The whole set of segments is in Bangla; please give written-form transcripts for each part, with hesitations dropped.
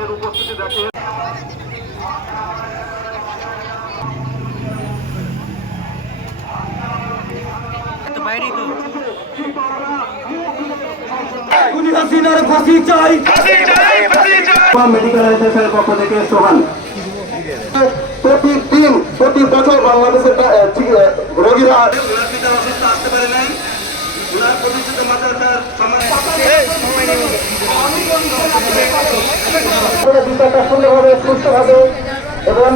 অনেকের উপস্থিতি দেখে। মেডিকেল অ্যাসোসিয়েশনের পক্ষ থেকে স্লোগান, প্রতি বছর বাংলাদেশের রোগীরা আসতে পারে নাই, প্রতিষ্ঠিত মাদ্রাসার বিচারটা সুন্দরভাবে সুস্থভাবে এবং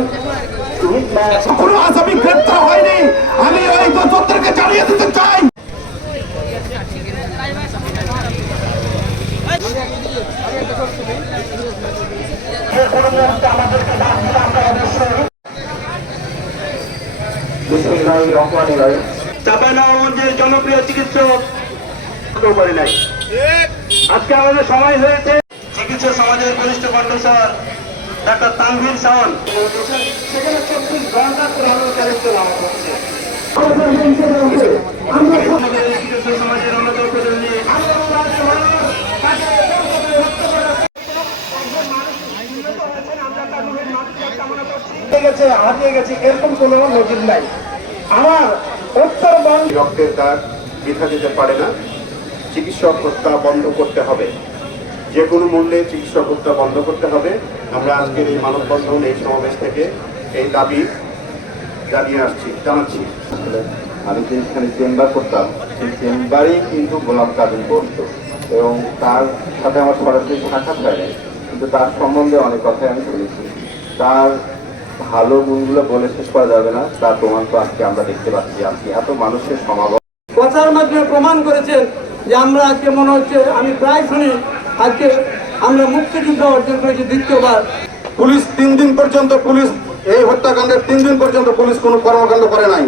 কোনো আসামি গ্রেপ্তার হয়নি। আমি ওই তথ্যকে জানিয়ে দিতে চাই। চাঁপাইনবাবগঞ্জের জনপ্রিয় চিকিৎসক পারে নাই। আজকে আমাদের সময় হয়েছে চিকিৎসক সমাজের কনিষ্ঠ কণ্ঠস্বর ডাক্তার তানভীর শাওন, সেখানে 24 ঘন্টা পুরানো চালিত নেওয়া হচ্ছে। চিকিৎসক সমাজের অন্যতম প্রতিনিধি হারিয়ে গেছে, এরকম কোনো নজির নাই। আমার উত্তরবঙ্গ রক্তের দাগ বৃথা যেতে পারে না। চিকিৎসক হত্যা বন্ধ করতে হবে, যে কোনো মূল্যে চিকিৎসক হত্যা বন্ধ করতে হবে। আমরা আজকের এই মানববন্ধন, এই সমাবেশ থেকে এই দাবি জানাচ্ছি। আমি যেখানে চেম্বার করতাম সেই চেম্বারেই কিন্তু গোলাম কাবিল বসত এবং তার সাথে আমার সরাসরি সাক্ষাৎ হয় নাই, কিন্তু তার সম্বন্ধে অনেক কথাই আমি শুনেছি। তার ভালো গুণগুলো বলে শেষ করা যাবে না, তার প্রমাণ তো আজকে আমরা দেখতে পাচ্ছি। আজকে এত মানুষের সমাগম কথার মাধ্যমে প্রমাণ করেছেন যে আমরা আজকে মনে হচ্ছে, আমি প্রায় শুনি আজকে আমরা মুক্তিযুদ্ধ অর্জন করেছি দ্বিতীয়বার। পুলিশ 3 দিন পর্যন্ত, পুলিশ এই হত্যাকাণ্ডের 3 দিন পর্যন্ত পুলিশ কোনো কর্মকাণ্ড করে নাই।